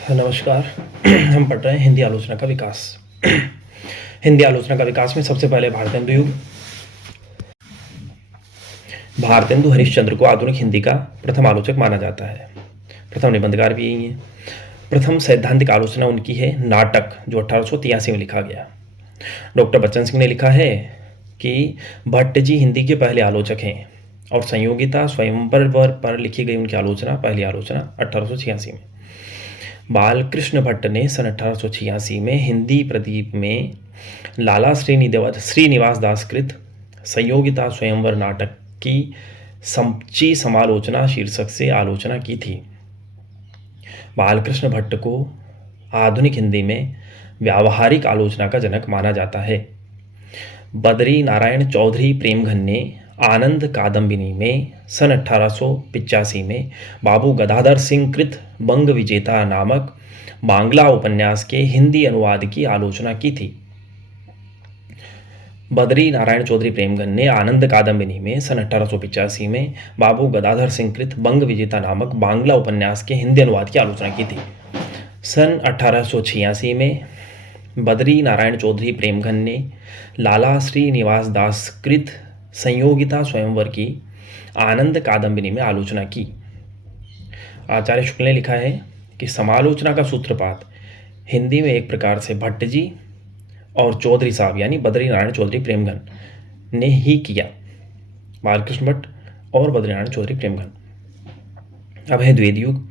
नमस्कार। हम पढ़ रहे हैं हिंदी आलोचना का विकास। हिंदी आलोचना का विकास में सबसे पहले भारतेंदु युग। भारतेंदु हरिश्चंद्र को आधुनिक हिंदी का प्रथम आलोचक माना जाता है। प्रथम निबंधकार भी यही है। प्रथम सैद्धांतिक आलोचना उनकी है नाटक, जो 1883 में लिखा गया। डॉक्टर बच्चन सिंह ने लिखा है कि भट्ट जी हिंदी के पहले आलोचक हैं और संयोगिता स्वयंवर पर लिखी गई उनकी आलोचना, पहली आलोचना 1886 में। बालकृष्ण भट्ट ने सन 1886 में हिंदी प्रदीप में लाला श्रीनिवास दास कृत संयोगिता स्वयंवर नाटक की समची समालोचना शीर्षक से आलोचना की थी। बालकृष्ण भट्ट को आधुनिक हिंदी में व्यावहारिक आलोचना का जनक माना जाता है। बद्री नारायण चौधरी प्रेमघन ने आनंद कादम्बिनी में सन 1885 में बाबू गदाधर सिंह कृत बंग विजेता नामक बांग्ला उपन्यास के हिंदी अनुवाद की आलोचना की थी। बद्री नारायण चौधरी प्रेमघन ने आनंद कादम्बिनी में सन 1885 में बाबू गदाधर सिंह कृत बंग विजेता नामक बांग्ला उपन्यास के हिंदी अनुवाद की आलोचना की थी। सन 1886 में बद्री नारायण चौधरी प्रेमघन ने लाला श्रीनिवास दास कृत संयोगिता स्वयंवर की आनंद कादम्बिनी में आलोचना की। आचार्य शुक्ल ने लिखा है कि समालोचना का सूत्रपात हिंदी में एक प्रकार से भट्ट जी और चौधरी साहब यानी बद्री नारायण चौधरी प्रेमघन ने ही किया। बालकृष्ण भट्ट और बद्री नारायण चौधरी प्रेमघन। अब है द्विवेदी युग।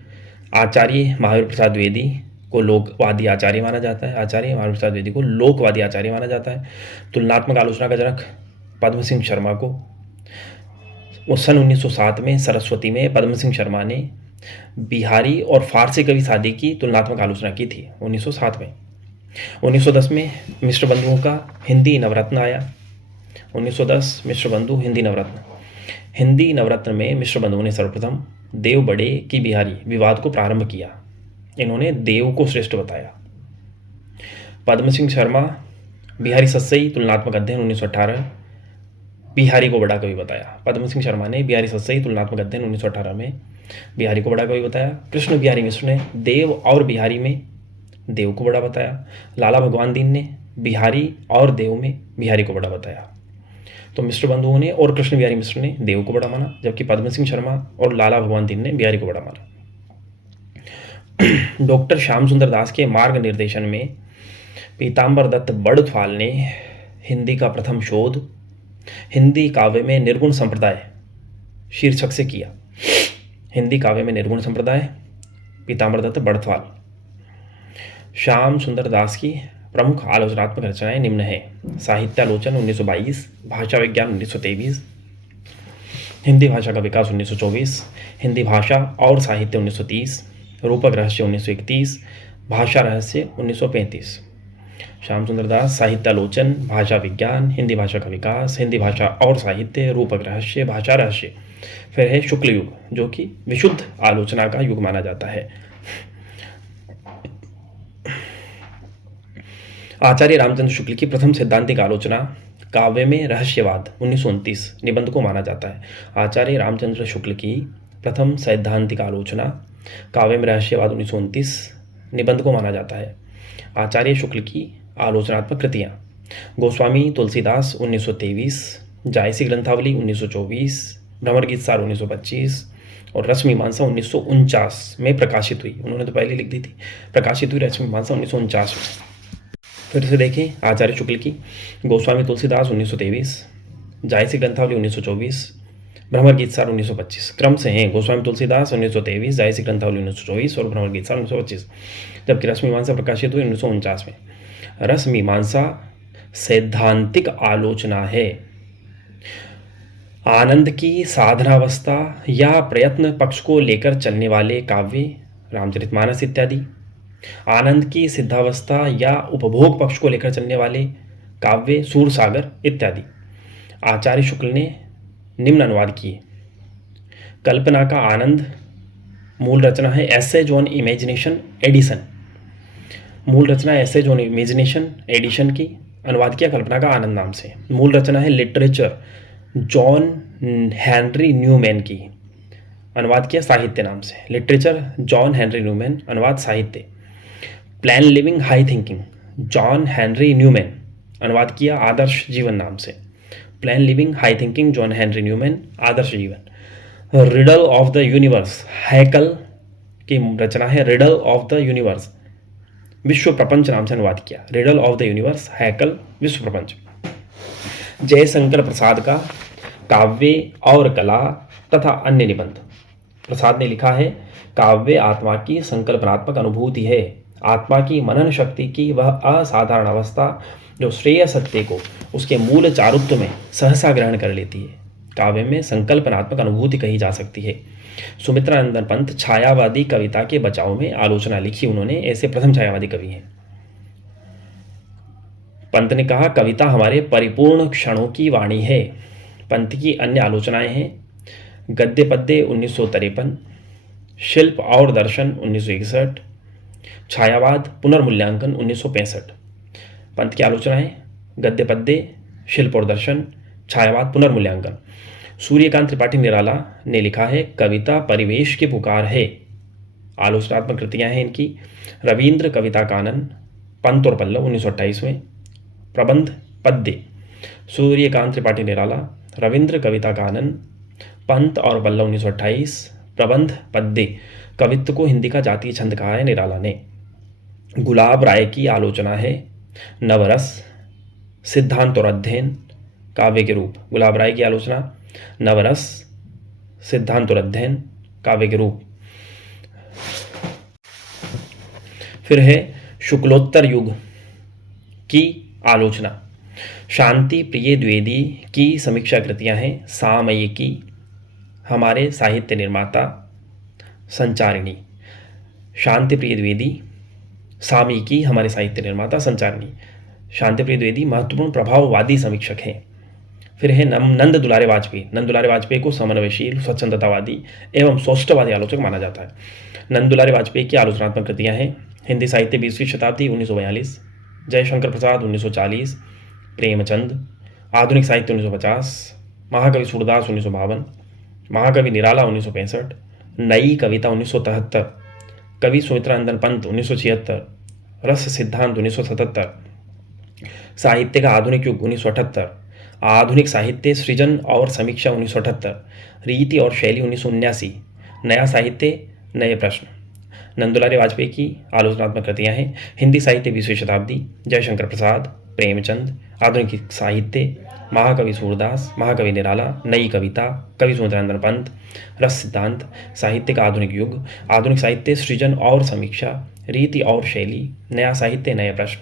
आचार्य महावीर प्रसाद द्विवेदी को लोकवादी आचार्य माना जाता है। आचार्य महावीर प्रसाद द्विवेदी को लोकवादी आचार्य माना जाता है। तुलनात्मक आलोचना का जनक पद्म सिंह शर्मा को सन 1907 में सरस्वती में पद्म सिंह शर्मा ने बिहारी और फारसी कवि सादी की तुलनात्मक आलोचना की थी 1907 में। 1910 में मिश्र बंधुओं का हिंदी नवरत्न आया। 1910 मिश्र बंधु हिंदी नवरत्न। हिंदी नवरत्न में मिश्र बंधुओं ने सर्वप्रथम देव बड़े की बिहारी विवाद को प्रारंभ किया। इन्होंने देव को श्रेष्ठ बताया। पद्म सिंह शर्मा बिहारी सत्सई तुलनात्मक अध्ययन 1918 बिहारी को बड़ा कवि बताया। पद्म सिंह शर्मा ने बिहारी सत्सई तुलनात्मक अध्ययन 1918 में बिहारी को बड़ा कवि बताया। कृष्ण बिहारी मिश्र ने देव और बिहारी में देव को बड़ा बताया। लाला भगवान दीन ने बिहारी और देव में बिहारी को बड़ा बताया। तो मिश्र बंधुओं ने और कृष्ण बिहारी मिश्र ने देव को बड़ा माना, जबकि पद्म सिंह शर्मा और लाला भगवान दीन ने बिहारी को बड़ा माना। डॉक्टर श्याम सुंदर दास के मार्ग निर्देशन में पीताम्बर दत्त बड़थवाल ने हिंदी का प्रथम शोध हिंदी काव्य में निर्गुण संप्रदाय शीर्षक से किया। हिंदी काव्य में निर्गुण संप्रदाय, पीताम्बर दत्त बड़थवाल। श्याम सुंदर दास की प्रमुख आलोचनात्मक रचनाएं निम्न हैं। साहित्यालोचन 1922, भाषा विज्ञान 1923, हिंदी भाषा का विकास 1924, हिंदी भाषा और साहित्य 1930, रूपक रहस्य 1931, भाषा रहस्य 1935। श्याम सुंदर दास साहित्यालोचन, भाषा विज्ञान, हिंदी भाषा का विकास, हिंदी भाषा और साहित्य, रूपक रहस्य, भाषा रहस्य। फिर है शुक्ल युग, जो कि विशुद्ध आलोचना का युग माना जाता है। आचार्य रामचंद्र शुक्ल की प्रथम सैद्धांतिक आलोचना काव्य में रहस्यवाद 1929 निबंध को माना जाता है। आचार्य रामचंद्र शुक्ल की प्रथम सैद्धांतिक आलोचना काव्य में रहस्यवाद 1929 निबंध को माना जाता है। आचार्य शुक्ल की आलोचनात्मक कृतियाँ गोस्वामी तुलसीदास 1923, जायसी ग्रंथावली 1924, भ्रमर गीत सार 1925 और रसमीमांसा 1949 में प्रकाशित हुई। उन्होंने तो पहले लिख दी थी। प्रकाशित हुई रसमीमांसा 1949 में। फिर से देखें आचार्य शुक्ल की गोस्वामी तुलसीदास 1923, जायसी ग्रंथावली 1924, भ्रमर गीत सार 1925। क्रम से हैं गोस्वामी तुलसीदास 1923, जायसी ग्रंथावली 1924 और भ्रमर गीत सार 1925, जबकि रसमीमांसा प्रकाशित हुई 1949 में। रसमीमांसा सैद्धांतिक आलोचना है। आनंद की साधनावस्था या प्रयत्न पक्ष को लेकर चलने वाले काव्य रामचरितमानस इत्यादि, आनंद की सिद्धावस्था या उपभोग पक्ष को लेकर चलने वाले काव्य सूरसागर इत्यादि। आचार्य शुक्ल ने निम्न अनुवाद किए। कल्पना का आनंद मूल रचना है एसेज ऑन इमेजिनेशन एडिशन। मूल रचना एसेज ऑन इमेजिनेशन एडिशन की अनुवाद किया कल्पना का आनंद नाम से। मूल रचना है लिटरेचर जॉन हेनरी न्यूमैन की, अनुवाद किया साहित्य नाम से। लिटरेचर जॉन हेनरी न्यूमैन, अनुवाद साहित्य। Plain living high thinking, John Henry Newman, अनुवाद किया आदर्श जीवन नाम से। Plain living high thinking, John Henry Newman, आदर्श जीवन। Riddle of the universe, Haeckel की रचना है रिडल ऑफ द यूनिवर्स, विश्व प्रपंच नाम से अनुवाद किया। रिडल ऑफ द यूनिवर्स, हैकल, विश्व प्रपंच। जयशंकर प्रसाद का काव्य और कला तथा अन्य निबंध। प्रसाद ने लिखा है, काव्य आत्मा की संकल्पनात्मक अनुभूति है, आत्मा की मनन शक्ति की वह असाधारण अवस्था जो श्रेय सत्य को उसके मूल चारुत्व में सहसा ग्रहण कर लेती है। काव्य में संकल्पनात्मक अनुभूति कही जा सकती है। सुमित्रा नंदन पंत छायावादी कविता के बचाव में आलोचना लिखी उन्होंने, ऐसे प्रथम छायावादी कवि हैं। पंत ने कहा, कविता हमारे परिपूर्ण क्षणों की वाणी है। पंत की अन्य आलोचनाएं हैं, गद्य पद्य 1953, शिल्प और दर्शन 1961, छायावाद पुनर्मूल्यांकन 1965। पंत की आलोचनाएं, गद्य पद्य, शिल्प और दर्शन, छायावाद पुनर्मूल्यांकन। सूर्यकांत त्रिपाठी निराला ने लिखा है, कविता परिवेश की पुकार है। आलोचनात्मक कृतियां हैं इनकी, रविंद्र कविता कानन, पंत और पल्लव 1928 में। प्रबंध पद्य, सूर्यकांत त्रिपाठी निराला, रविंद्र कविता कानन, पंत और पल्लव 1928। प्रबंध पद्य, कवित्व को हिंदी का जातीय छंद कहा है निराला ने। गुलाब राय की आलोचना है, नवरस, सिद्धांत और अध्ययन, काव्य के रूप। गुलाब राय की आलोचना, नवरस, सिद्धांत और अध्ययन, काव्य के रूप। फिर है शुक्लोत्तर युग की आलोचना। शांति प्रिय द्विवेदी की समीक्षा कृतियां हैं, सामयिकी, हमारे साहित्य निर्माता, संचारिणी। शांति प्रिय द्विवेदी, सामयिकी, हमारे साहित्य निर्माता, संचारिणी। शांति प्रिय द्विवेदी महत्वपूर्ण प्रभाववादी समीक्षक हैं। फिर है नंद दुलारे वाजपेयी। नंद दुलारे वाजपेयी को समन्वयशील, स्वच्छंदतावादी एवं सोष्टवादी आलोचक माना जाता है। नंद दुलारे वाजपेयी की आलोचनात्मक कृतियां हैं, हिंदी साहित्य 20वीं शताब्दी 1942, जयशंकर प्रसाद 1940, प्रेमचंद, आधुनिक साहित्य 1950, महाकवि सूरदास 1952, महाकवि निराला 1965, नई कविता 1973, कवि सुमित्रा नंदन पंत 1976, रस सिद्धांत 1977, साहित्य का आधुनिक युग 1978, आधुनिक साहित्य सृजन और समीक्षा 1978, रीति और शैली 1979, नया साहित्य नए प्रश्न। नंदुलारे वाजपेयी की आलोचनात्मक कृतियां हैं, हिंदी साहित्य 20वीं शताब्दी, जयशंकर प्रसाद, प्रेमचंद, आधुनिक साहित्य, महाकवि सूरदास, महाकवि निराला, नई कविता, कवि सुमित्रानंदन पंत, रस सिद्धांत, साहित्य का आधुनिक युग, आधुनिक साहित्य सृजन और समीक्षा, रीति और शैली, नया साहित्य नए प्रश्न।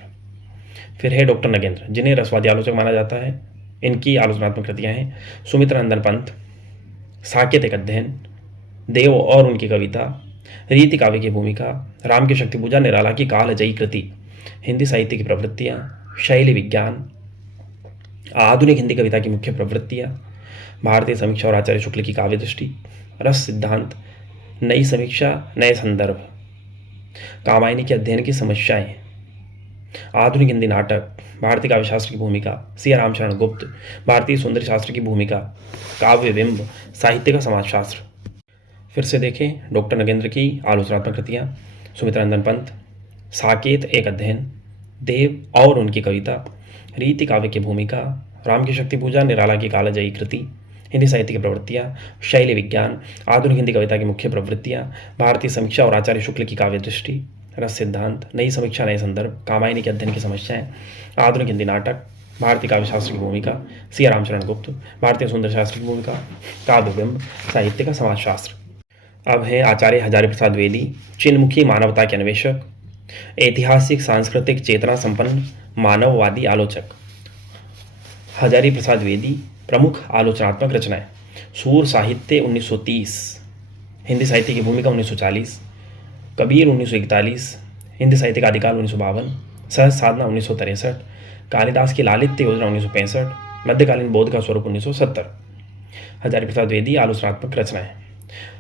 फिर है डॉक्टर नगेंद्र, जिन्हें रसवादी आलोचक माना जाता है। इनकी आलोचनात्मक कृतियां हैं, सुमित्रानंदन पंत, साकेत अध्ययन, देव और उनकी कविता, रीति काव्य की भूमिका, राम की शक्ति पूजा, निराला की कालजयी कृति, हिंदी साहित्य की प्रवृत्तियां, शैली विज्ञान, आधुनिक हिंदी कविता की मुख्य प्रवृत्तियां, भारतीय समीक्षा और आचार्य शुक्ल की काव्य दृष्टि, रस सिद्धांत, नई समीक्षा नए संदर्भ, कामायनी के अध्ययन की समस्याएं, आधुनिक हिंदी नाटक, भारतीय काव्यशास्त्र की भूमिका, सिया रामचरण गुप्त, भारतीय सौंदर्य शास्त्र की भूमिका, काव्य बिंब, साहित्य का समाजशास्त्र। फिर से देखें डॉक्टर नगेंद्र की आलोचनात्मक कृतियाँ, सुमित्रानंदन पंत, साकेत एक अध्ययन, देव और उनकी कविता, रीति काव्य की भूमिका, राम की शक्ति पूजा, निराला की कालजयी कृति, हिंदी साहित्य की प्रवृत्तियाँ, शैली विज्ञान, आधुनिक हिंदी कविता की मुख्य प्रवृत्तियाँ, भारतीय समीक्षा और आचार्य शुक्ल की काव्य दृष्टि, रस सिद्धांत, नई समीक्षा नए संदर्भ, कामायनी के अध्ययन की समस्याएं, आधुनिक हिंदी नाटक, भारतीय काव्यशास्त्र की भूमिका, सिया रामचरण गुप्त, भारतीय सौंदर्य शास्त्र की भूमिका, काव्य बिंब, साहित्य का समाजशास्त्र। अब है आचार्य हजारी प्रसाद द्विवेदी, चिन्हमुखी मानवता के अन्वेषक, ऐतिहासिक सांस्कृतिक चेतना संपन्न मानववादी आलोचक। हजारी प्रसाद द्विवेदी प्रमुख आलोचनात्मक रचनाएं, सूर साहित्य 1930, हिंदी साहित्य की भूमिका 1940, कबीर 1941, हिंदी साहित्य का आदिकाल 1952, सहज साधना 1963, कालिदास की लालित्य योजना 1965, मध्यकालीन बोध का स्वरूप 1970। हजारी प्रसाद द्विवेदी आलोचनात्मक रचनाएं,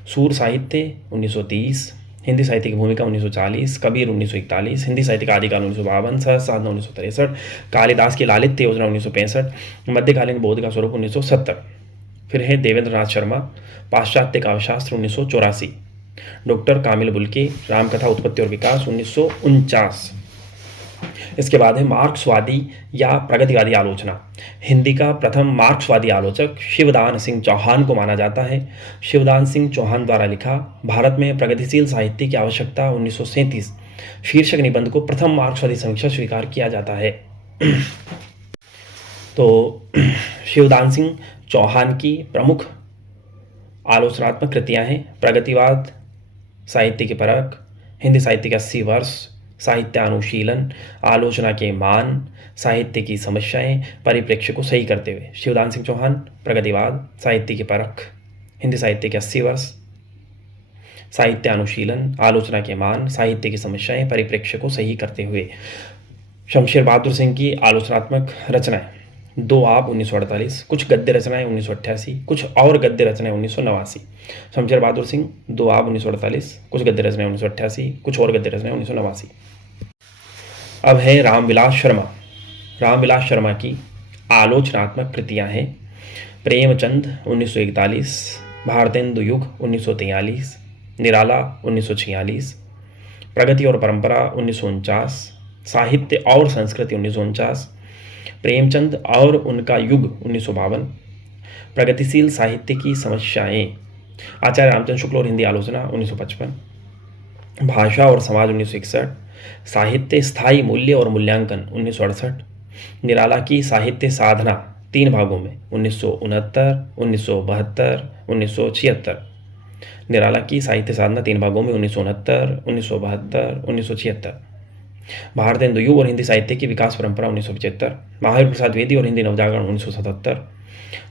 सूर साहित्य 1930, हिंदी साहित्य की भूमिका 1940, कबीर 1941, हिंदी साहित्य का आदिकाल 1952, सहज साधना 1963, कालिदास की लालित्य योजना 1965, मध्यकालीन बोध का स्वरूप 1970। फिर है देवेंद्र नाथ शर्मा, पाश्चात्य काव्यशास्त्र 1984, डॉक्टर कामिल बुल्की, रामकथा उत्पत्ति और विकास 1949। इसके बाद है मार्क्सवादी या प्रगतिवादी आलोचना। हिंदी का प्रथम मार्क्सवादी आलोचक शिवदान सिंह चौहान को माना जाता है। शिवदान सिंह चौहान द्वारा लिखा भारत में प्रगतिशील साहित्य की आवश्यकता 1937 शीर्षक निबंध को प्रथम मार्क्सवादी समीक्षा स्वीकार किया जाता है। तो शिवदान सिंह चौहान की प्रमुख आलोचनात्मक कृतियां हैं प्रगतिवाद, साहित्य की परख, हिंदी साहित्य के 80 वर्ष, साहित्य अनुशीलन, आलोचना के मान, साहित्य की समस्याएं, परिप्रेक्ष्य को सही करते हुए। शिवदान सिंह चौहान, प्रगतिवाद, साहित्य की परख, हिंदी साहित्य के 80 वर्ष, साहित्य अनुशीलन, आलोचना के मान, साहित्य की समस्याएं, परिप्रेक्ष्य को सही करते हुए। शमशेर बहादुर सिंह की आलोचनात्मक रचनाएं, दो आप 1948, कुछ गद्य रचनाएं 1988, कुछ और गद्य रचनाएं 1989। शमशेर बहादुर सिंह, दो आप 1948, कुछ गद्य रचनाएं 1988, कुछ और गद्य रचनाएं 1989। अब है रामविलास शर्मा। रामविलास शर्मा की आलोचनात्मक कृतियां हैं प्रेमचंद 1941, भारतेंदु युग 1943, निराला 1946, प्रगति और परंपरा 1949, साहित्य और संस्कृति 1949, प्रेमचंद और उनका युग 1952, प्रगतिशील साहित्य की समस्याएं, आचार्य रामचंद्र शुक्ल और हिंदी आलोचना 1955, भाषा और समाज 1961, साहित्य स्थायी मूल्य और मूल्यांकन 1968, निराला की साहित्य साधना 3 भागों में 1969, 1972, 1976। निराला की साहित्य साधना 3 भागों में 1969, 1972, 1976। भारतेंदु युग और हिंदी साहित्य की विकास परंपरा 1975, महावीर प्रसाद द्विवेदी और हिंदी नवजागरण 1977,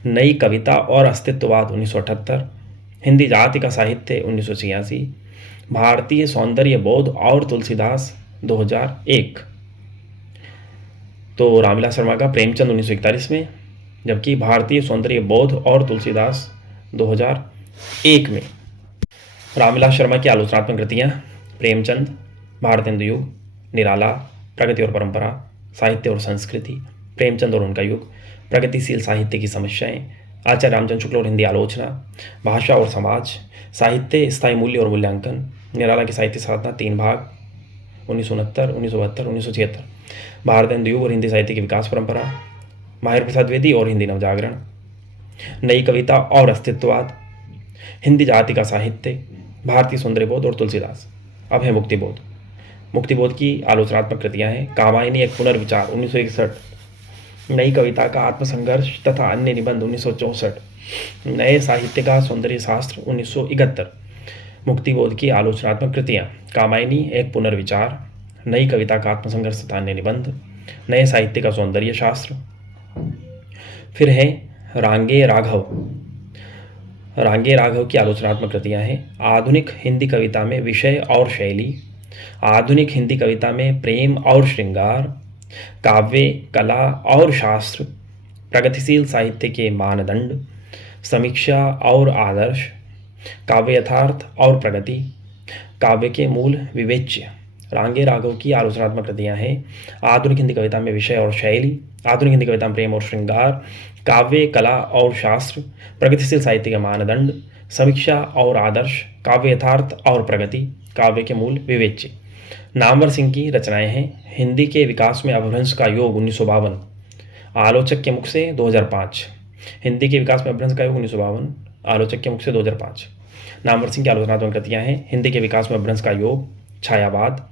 नई कविता और अस्तित्ववाद 1978, हिंदी जाति का साहित्य 1986, भारतीय सौंदर्य बोध और तुलसीदास 2001। तो रामविलास शर्मा का प्रेमचंद 1941 में, जबकि भारतीय सौंदर्य बोध और तुलसीदास 2001 में। रामविलास शर्मा की आलोचनात्मक कृतियाँ प्रेमचंद, भारतेंदु युग, निराला, प्रगति और परंपरा, साहित्य और संस्कृति, प्रेमचंद और उनका युग, प्रगतिशील साहित्य की समस्याएं, आचार्य रामचंद्र शुक्ल और हिंदी आलोचना, भाषा और समाज, साहित्य स्थायी मूल्य और मूल्यांकन, निराला की साहित्य साधना 3 भाग 1969, 1972, 1976, भारतेंदु युग और हिंदी साहित्य की विकास परंपरा, महावीर प्रसाद द्विवेदी और हिंदी नवजागरण, नई कविता और अस्तित्ववाद, हिंदी जाति का साहित्य, भारतीय सौंदर्यबोध और तुलसीदास। अब है मुक्तिबोध। मुक्तिबोध की आलोचनात्मक कृतियां हैं कामायनी एक पुनर्विचार 1961, नई कविता का आत्मसंघर्ष तथा अन्य निबंध 1964, नए साहित्य का सौंदर्य शास्त्र 1971। मुक्तिबोध की आलोचनात्मक कृतियां कामायनी एक पुनर्विचार, नई कविता का आत्मसंघर्ष तथा अन्य निबंध, नए साहित्य का सौंदर्य शास्त्र। फिर है रांगे राघव। रांगे राघव की आलोचनात्मक कृतियां हैं आधुनिक हिंदी कविता में विषय और शैली, आधुनिक हिंदी कविता में प्रेम और श्रृंगार, काव्य, कला और शास्त्र, प्रगतिशील साहित्य के मानदंड, समीक्षा और आदर्श, काव्य यथार्थ और प्रगति, काव्य के मूल विवेच्य। रांगे राघव की आलोचनात्मक कृतियां हैं आधुनिक हिंदी कविता में विषय और शैली, आधुनिक हिंदी कविता में प्रेम और श्रृंगार, काव्य, कला और शास्त्र, प्रगतिशील साहित्य के मानदंड, समीक्षा और आदर्श, काव्य यथार्थ और प्रगति, काव्य के मूल विवेच्य। नामवर सिंह की रचनाएं हैं हिंदी के विकास में अपभ्रंश का योग 1952, आलोचक के मुख से 2005। हिंदी के विकास में अपभ्रंश का योग 1952, आलोचक के मुख से 2005। नामवर सिंह की आलोचनात्मक कृतियां हैं हिंदी के विकास में अपभ्रंश का योग, छायावाद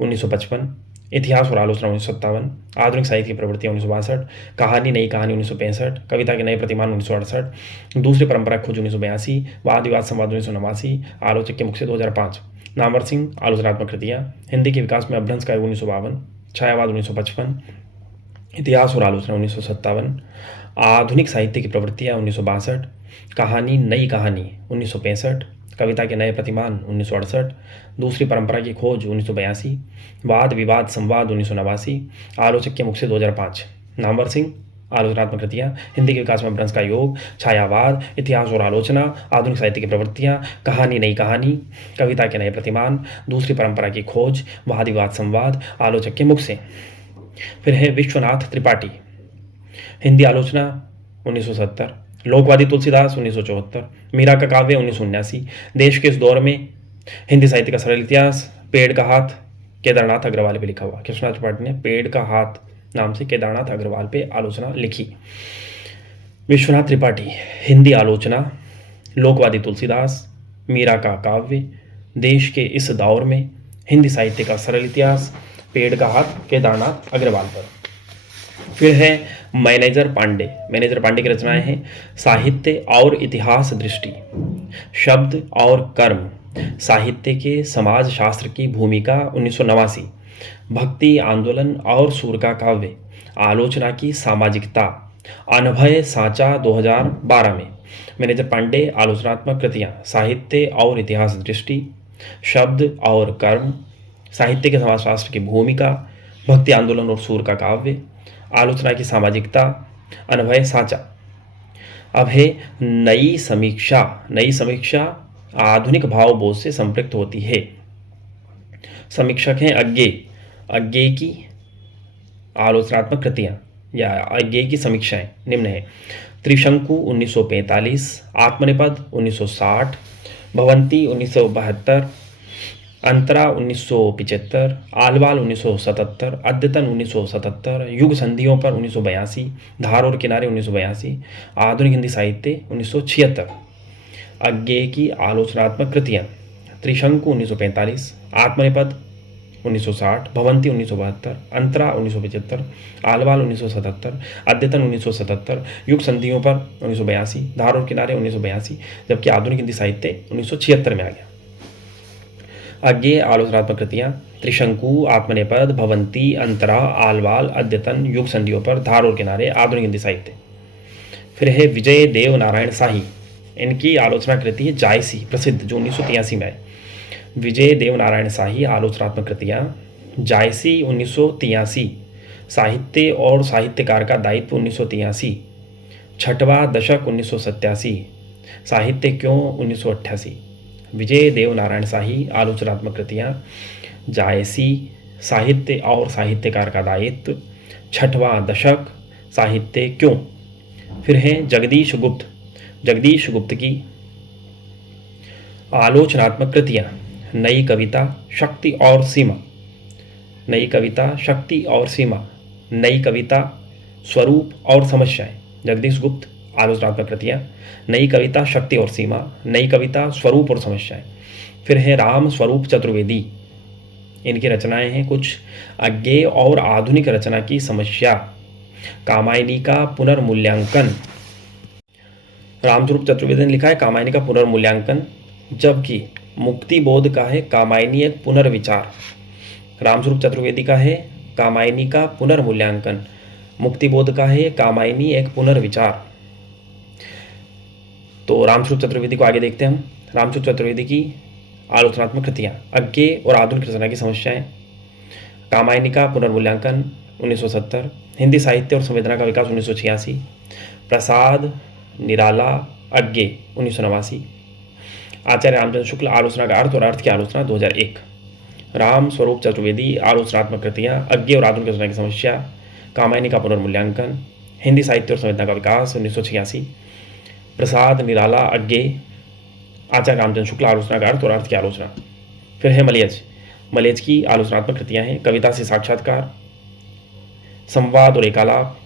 1955, इतिहास और आलोचना 1957, आधुनिक साहित्य की प्रवृत्तियाँ 1962, कहानी नई कहानी 1965, कविता के नए प्रतिमान 1968, दूसरी परंपरा खोज 1982, वाद विवाद संवाद 1989, आलोचक के मुख से 2005। नामवर सिंह आलोचनात्मक कृतियाँ हिंदी के विकास में अपभ्रंश का योग 1952, छायावाद 1955, इतिहास और आलोचना 1957, आधुनिक साहित्य की प्रवृत्तियाँ 1962, कहानी नई कहानी 1965, कविता के नए प्रतिमान 1968, दूसरी परंपरा की खोज 1982, वाद विवाद संवाद 1989, आलोचक के मुख से 2005। नामवर सिंह आलोचनात्मक कृतियाँ हिंदी के विकास में अपभ्रंश का योग, छायावाद, इतिहास और आलोचना, आधुनिक साहित्य की प्रवृत्तियाँ, कहानी नई कहानी, कविता के नए प्रतिमान, दूसरी परंपरा की खोज, वाद विवाद संवाद, आलोचक के मुख से। फिर है विश्वनाथ त्रिपाठी। हिंदी आलोचना 1970, लोकवादी तुलसीदास 1974, मीरा का काव्य 1979, देश के इस दौर में हिंदी साहित्य का सरल इतिहास, पेड़ का हाथ, केदारनाथ अग्रवाल पे लिखा हुआ। कृष्णा त्रिपाठी ने पेड़ का हाथ नाम से केदारनाथ अग्रवाल पे आलोचना लिखी। विश्वनाथ त्रिपाठी, हिंदी आलोचना, लोकवादी तुलसीदास, मीरा का काव्य, देश के इस दौर में हिंदी साहित्य का सरल इतिहास, पेड़ का हाथ, केदारनाथ अग्रवाल पर। फिर है मैनेजर पांडे। मैनेजर पांडे की रचनाएं हैं साहित्य और इतिहास दृष्टि, शब्द और कर्म, साहित्य के समाज शास्त्र की भूमिका 1989, भक्ति आंदोलन और सूर का काव्य, आलोचना की सामाजिकता, अनभय साचा 2012 में। मैनेजर पांडे आलोचनात्मक कृतियाँ साहित्य और इतिहास दृष्टि, शब्द और कर्म, साहित्य के समाजशास्त्र की भूमिका, भक्ति आंदोलन और सूर का काव्य, आलोचना की सामाजिकता, अनभय साचा। अब है नई समीक्षा। नई समीक्षा आधुनिक भावबोध से संपृक्त होती है। समीक्षक हैं अज्ञे। अज्ञे की आलोचनात्मक कृतियाँ या अज्ञे की समीक्षाएं निम्न है: त्रिशंकु 1945, आत्मनिपद 1960, भवंती 1972, अंतरा 1975, आलवाल 1977, अद्यतन 1977, युग संधियों पर 1982, धार और किनारे 1982, आधुनिक हिंदी साहित्य 1976। अज्ञेय की आलोचनात्मक कृतियाँ: त्रिशंकु 1945, आत्मनिपद 1960, भवंती 1972, अंतरा 1975, आलवाल 1977, अद्यतन 1977, युग संधियों पर 1982, धार और किनारे 1982, जबकि आधुनिक हिंदी साहित्य 1976 में आ गया। अज्ञेय आलोचनात्मक कृतियाँ: त्रिशंकु, आत्मनेपद, भवंती, अंतरा, आलवाल, अद्यतन, युग संधियों पर, धार और किनारे, आधुनिक हिंदी साहित्य। फिर है विजय देव नारायण शाही। इनकी आलोचना कृति है जायसी, प्रसिद्ध, जो 1983 में है। विजय देव नारायण शाही आलोचनात्मक कृतियाँ: जायसी 1983, साहित्य और साहित्यकार का दायित्व 1983, छठवां दशक 1987, साहित्य क्यों 1988। विजय देव नारायण शाही आलोचनात्मक कृतियाँ: जायसी, साहित्य और साहित्यकार का दायित्व, छठवां दशक, साहित्य क्यों। फिर हैं जगदीश गुप्त। जगदीश गुप्त की आलोचनात्मक कृतियाँ: नई कविता, शक्ति और सीमा, नई कविता, शक्ति और सीमा, नई कविता, स्वरूप और समस्याएं। जगदीश गुप्त आलोचनात्मक कृतियाँ: नई कविता, शक्ति और सीमा, नई कविता, स्वरूप और समस्याएं। फिर है राम स्वरूप चतुर्वेदी। इनकी रचनाएं हैं कुछ: अज्ञेय और आधुनिक रचना की समस्या, कामायनी का पुनर्मूल्यांकन। रामस्वरूप चतुर्वेदी ने लिखा है कामायनी का पुनर्मूल्यांकन, जबकि मुक्ति बोध का है कामायनी एक पुनर्विचार। रामस्वरूप चतुर्वेदी का है कामायनी का पुनर्मूल्यांकन, मुक्ति बोध का है कामायनी एक पुनर्विचार। तो रामस्वरूप चतुर्वेदी को आगे देखते हैं हम। रामस्वरूप चतुर्वेदी की आलोचनात्मक कृतियाँ: अज्ञेय और आधुनिक रचना की समस्याएं, कामायनी का पुनर्मूल्यांकन 1970, हिंदी साहित्य और संवेदना का विकास 1986, प्रसाद निराला अज्ञेय 1989, आचार्य रामचंद्र शुक्ल आलोचना का अर्थ और अर्थ की आलोचना 2001। राम स्वरूप चतुर्वेदी आलोचनात्मक कृतियाँ: अज्ञेय और आधुनिक रचना की समस्या, कामायनी का पुनर्मूल्यांकन, हिंदी साहित्य और संवेदना का विकास 1986, प्रसाद निराला अज्ञेय, आचार्य रामचंद्र शुक्ल आलोचना का अर्थ और अर्थ की आलोचना। फिर है मलियज। मलियज की आलोचनात्मक कृतियाँ हैं कविता से साक्षात्कार, संवाद और एकालाप,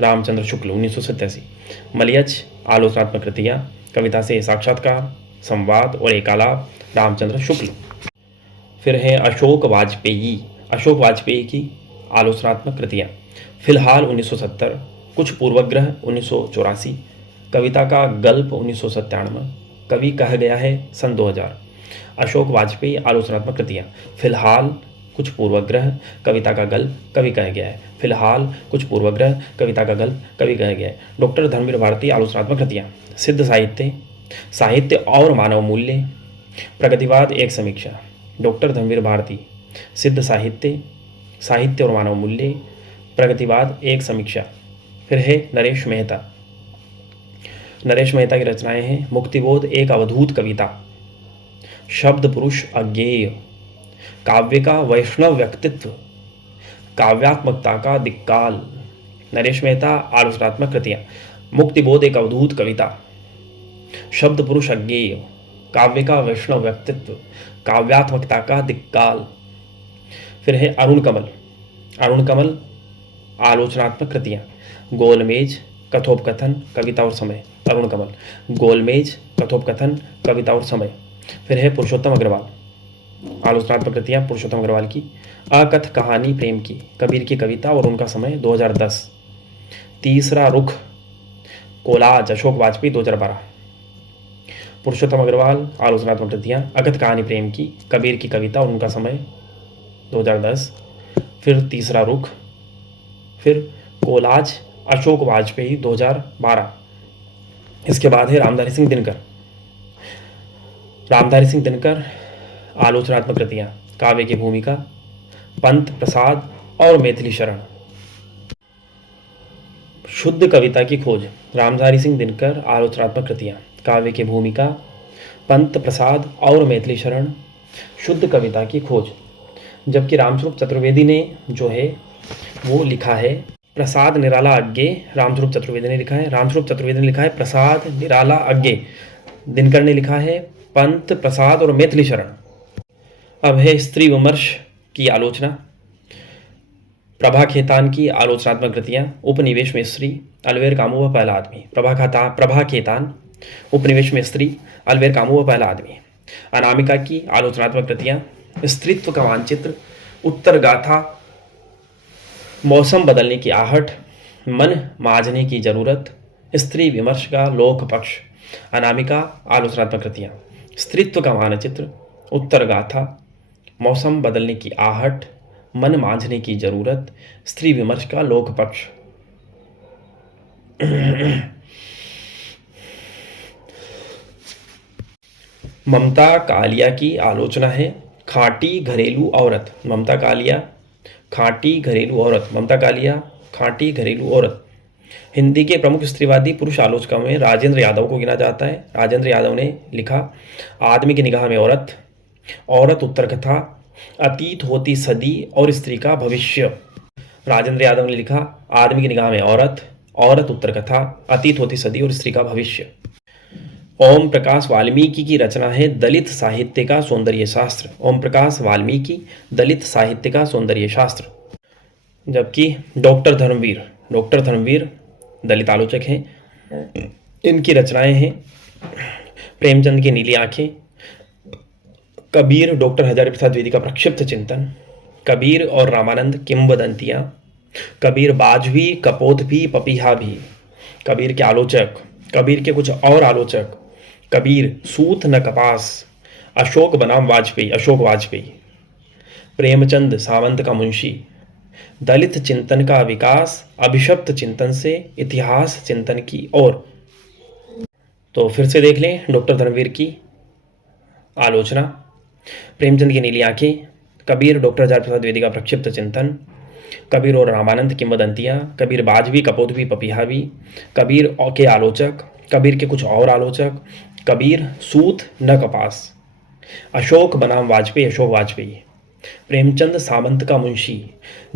रामचंद्र शुक्ल 1987। मलियज आलोचनात्मक कृतियाँ कविता से साक्षात्कार, संवाद और एकालाप, रामचंद्र शुक्ल। फिर है अशोक वाजपेयी। अशोक वाजपेयी की आलोचनात्मक कृतियाँ: फिलहाल 1970, कुछ पूर्वग्रह 1984, कविता का गल्प 1997, कवि कह गया है सन 2000। अशोक वाजपेयी आलोचनात्मक कृतियाँ: फिलहाल, कुछ पूर्वग्रह, कविता का गल्प, कवि कह गया है। फिलहाल, कुछ पूर्वग्रह, कविता का गल्प, कवि कह गया है। डॉक्टर धर्मवीर भारती आलोचनात्मक कृतियाँ: सिद्ध साहित्य, साहित्य और मानव मूल्य, प्रगतिवाद एक समीक्षा। डॉक्टर धर्मवीर भारती, सिद्ध साहित्य, साहित्य और मानव मूल्य, प्रगतिवाद एक समीक्षा। फिर है नरेश मेहता। नरेश मेहता की रचनाएं हैं मुक्तिबोध एक अवधूत कविता, शब्द पुरुष अज्ञेय, काव्य का वैष्णव व्यक्तित्व, काव्यात्मकता का दिक्काल। नरेश मेहता आलोचनात्मक कृतियाँ: मुक्तिबोध एक अवधूत कविता, शब्द पुरुष अज्ञेय, काव्य का वैष्णव व्यक्तित्व, काव्यात्मकता का दिक्काल। फिर है अरुण कमल। अरुण कमल आलोचनात्मक कृतियाँ, गोलमेज, कथोपकथन, कविता और समय। अरुण कमल, गोलमेज, कथोपकथन, कविता और समय। फिर है पुरुषोत्तम अग्रवाल। आलोचनात्मक कृतियाँ पुरुषोत्तम अग्रवाल की, अकथ कहानी प्रेम की, कबीर की कविता और उनका समय 2010। तीसरा रुख, कोलाज, अशोक वाजपेयी 2012। पुरुषोत्तम अग्रवाल आलोचनात्मक कृतियाँ, अकथ कहानी प्रेम की, कबीर की कविता और उनका समय 2010। फिर तीसरा रुख, फिर कोलाज, अशोक वाजपेयी 2012। इसके बाद है रामधारी सिंह दिनकर। रामधारी सिंह दिनकर आलोचनात्मक कृतियाँ, काव्य की भूमिका, पंत प्रसाद और मैथिली शरण। शुद्ध कविता की खोज। रामधारी सिंह दिनकर आलोचनात्मक कृतियाँ, काव्य की भूमिका, पंत प्रसाद और मैथिली शरण, शुद्ध कविता की खोज। जबकि रामस्वरूप चतुर्वेदी ने जो है वो लिखा है प्रसाद निराला अज्ञे, रामस्वरूप चतुर्वेदी ने लिखा है, रामस्वरूप चतुर्वेदी ने लिखा है प्रसाद निराला अज्ञे, दिनकर ने लिखा है पंत प्रसाद और मैथिली शरण। अब है स्त्री विमर्श की आलोचना। प्रभा खेतान की आलोचनात्मक कृतियाँ, उपनिवेश में स्त्री, अलवेर कामू व पहला आदमी। प्रभा खेतान, उपनिवेश में स्त्री, अलवेर कामू व पहला आदमी। अनामिका की आलोचनात्मक कृतियाँ, स्त्रीत्व का मानचित्र, उत्तर गाथा, मौसम बदलने की आहट, मन मांझने की जरूरत, स्त्री विमर्श का लोक पक्ष। अनामिका आलोचनात्मक कृतियाँ, स्त्रीत्व का मानचित्र, उत्तर गाथा, मौसम बदलने की आहट, मन मांझने की जरूरत, स्त्री विमर्श का लोक पक्ष। ममता कालिया की आलोचना है खाटी घरेलू औरत। ममता कालिया खाटी घरेलू औरत। ममता कालिया खाटी घरेलू औरत। हिंदी के प्रमुख स्त्रीवादी पुरुष आलोचकों में राजेंद्र यादव को गिना जाता है। राजेंद्र यादव ने लिखा आदमी की निगाह में औरत, औरत उत्तर कथा, अतीत होती सदी और स्त्री का भविष्य। राजेंद्र यादव ने लिखा आदमी की निगाह में औरत, औरत उत्तर कथा, अतीत होती सदी और स्त्री का भविष्य। ओम प्रकाश वाल्मीकि की रचना है दलित साहित्य का सौंदर्य शास्त्र। ओम प्रकाश वाल्मीकि, दलित साहित्य का सौंदर्य शास्त्र। जबकि डॉक्टर धर्मवीर दलित आलोचक हैं। इनकी रचनाएं हैं प्रेमचंद की नीली आंखें, कबीर डॉक्टर हजारी प्रसाद द्विवेदी का प्रक्षिप्त चिंतन, कबीर और रामानंद किंवदंतियाँ, कबीर बाजवी कपोत भी पपीहा भी, कबीर के आलोचक, कबीर के कुछ और आलोचक, कबीर सूत न कपास, अशोक बनाम वाजपेयी, प्रेमचंद सावंत का मुंशी, दलित चिंतन का विकास अभिशप्त चिंतन से इतिहास चिंतन की ओर। तो फिर से देख लें डॉक्टर धर्मवीर की आलोचना, प्रेमचंद की नीली आंखें, कबीर डॉक्टर हजारी प्रसाद द्विवेदी का प्रक्षिप्त चिंतन, कबीर और रामानंद किंवदंतियाँ, कबीर बाजवी कपोतवी पपीहावी, कबीर के आलोचक, कबीर के कुछ और आलोचक, कबीर सूत न कपास, अशोक बनाम वाजपेयी, प्रेमचंद सामंत का मुंशी,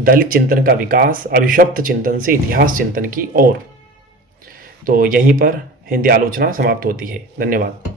दलित चिंतन का विकास अभिशप्त चिंतन से इतिहास चिंतन की ओर। तो यहीं पर हिंदी आलोचना समाप्त होती है। धन्यवाद।